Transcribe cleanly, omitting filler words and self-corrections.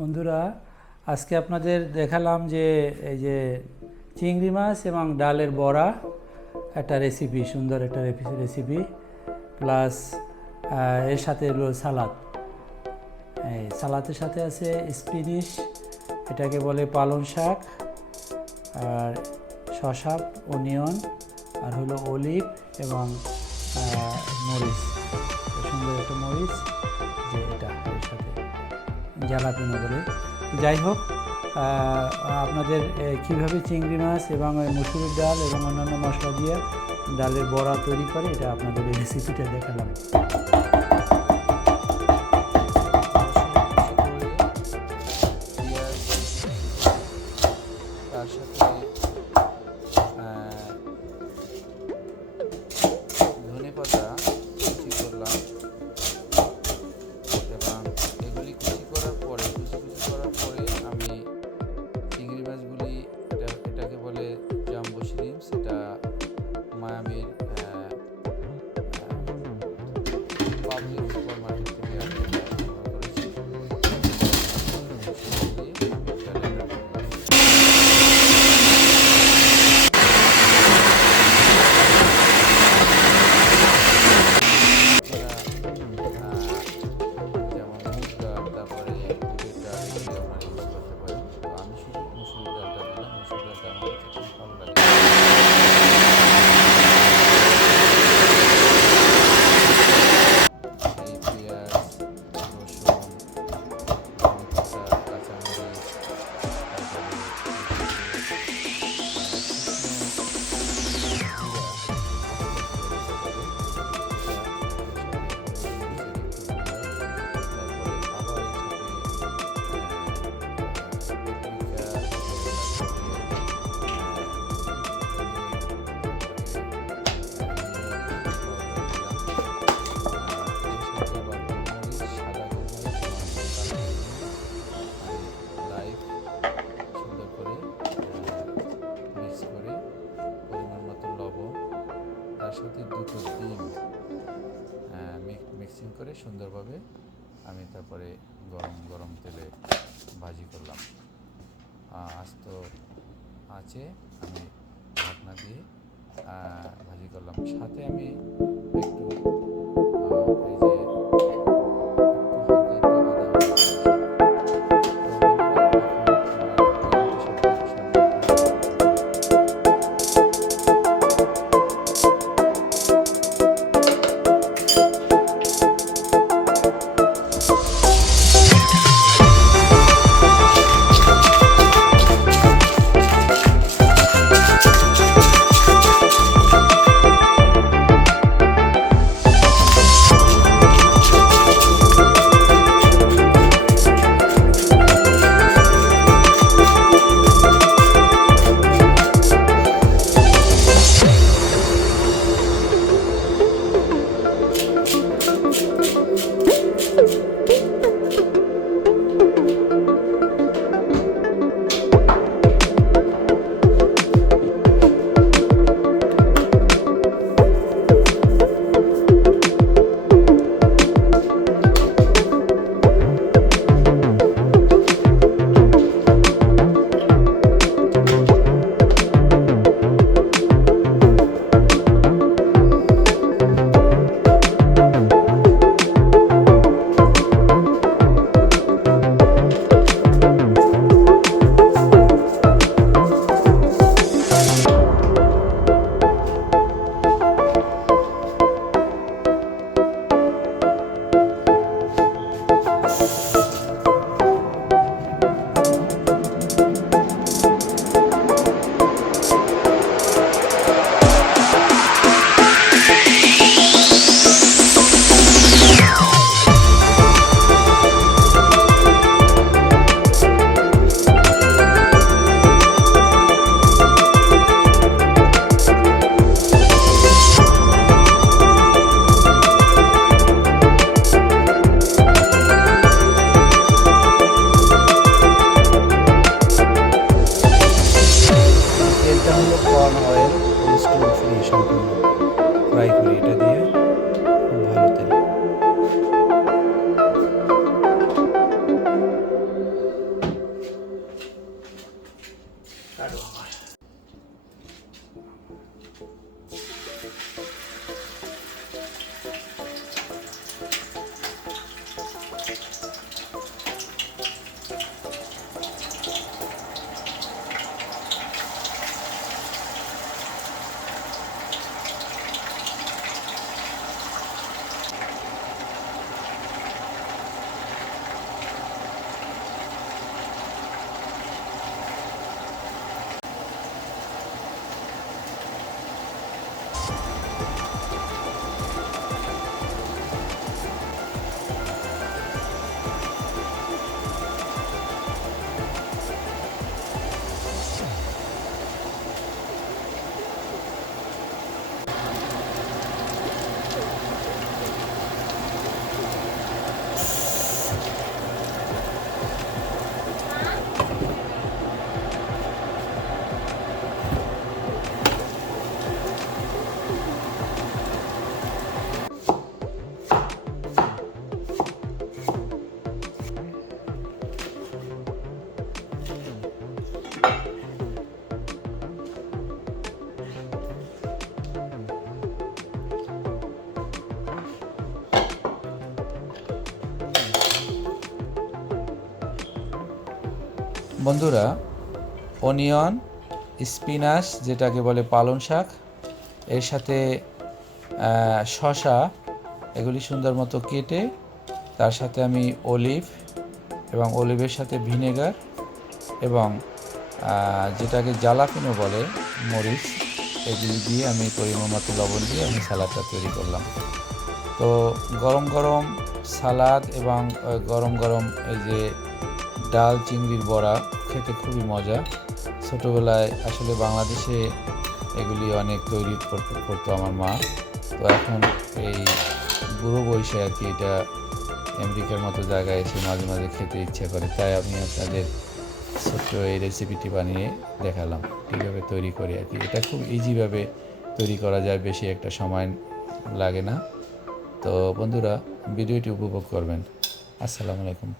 বন্ধুরা, আজকে আপনাদের দেখালাম যে এই যে চিংড়ি মাছ এবং ডালের বড়া একটা রেসিপি, সুন্দর একটা রেসিপি, প্লাস এর সাথে হলো সালাদ। এই সালাদের সাথে আছে স্পিনিশ, এটাকে বলে পালং শাক, আর শসা, অনিয়ন, আর হলো অলিভ এবং মরিচ, সুন্দর একটা মরিচ, যে এটা এর সাথে জ্বালাপিনো বলে। যাই হোক, আপনাদের কীভাবে চিংড়ি মাছ এবং মুসুরির ডাল এবং অন্যান্য মশলা দিয়ে ডালের বড়া তৈরি করে, এটা আপনাদের এই রেসিপিটা দেখালাম। তার সাথে ধনেপাতা কুচি করলাম এবং এগুলি কুচি করার পরে আমি চিংড়ি মাছগুলি, এটাকে বলে জাম্বো শ্রিম্পস, সেটা মায়ামির পাবলিক সুপার মার্কেট থেকে আমি করেছি। তার সাথে দুটো ডিম মিক্সিং করে সুন্দরভাবে আমি তারপরে গরম তেলে ভাজি করলাম। আস্ত আছে আমি ঢাকনা দিয়ে ভাজি করলাম। সাথে আমি একটু এই যে বন্ধুরা, অনিয়ন, স্পিনাচ যেটাকে বলে পালং শাক, এর সাথে শসা, এগুলি সুন্দর মতো কেটে তার সাথে আমি অলিভ এবং অলিভের সাথে ভিনেগার এবং যেটাকে জালাপিনো বলে মরিচ, এগুলি দিয়ে আমি পরিমাণ মতো লবণ দিয়ে আমি সালাদটা তৈরি করলাম। তো গরম গরম সালাদ এবং গরম গরম এই যে ডাল চিংড়ির বড়া খেতে খুবই মজা। ছোটোবেলায় আসলে বাংলাদেশে এগুলি অনেক তৈরি করতো আমার মা। তো এখন এই বুড়ো বয়সে আর কি এটা আমেরিকার মতো জায়গায় এসে মাঝে মাঝে খেতে ইচ্ছে করে, তাই আমি আপনাদের ছোট্ট এই রেসিপিটি বানিয়ে দেখালাম কীভাবে তৈরি করি আর কি। এটা খুব ইজিভাবে তৈরি করা যায়, বেশি একটা সময় লাগে না। তো বন্ধুরা, ভিডিওটি উপভোগ করবেন। আসসালামু আলাইকুম।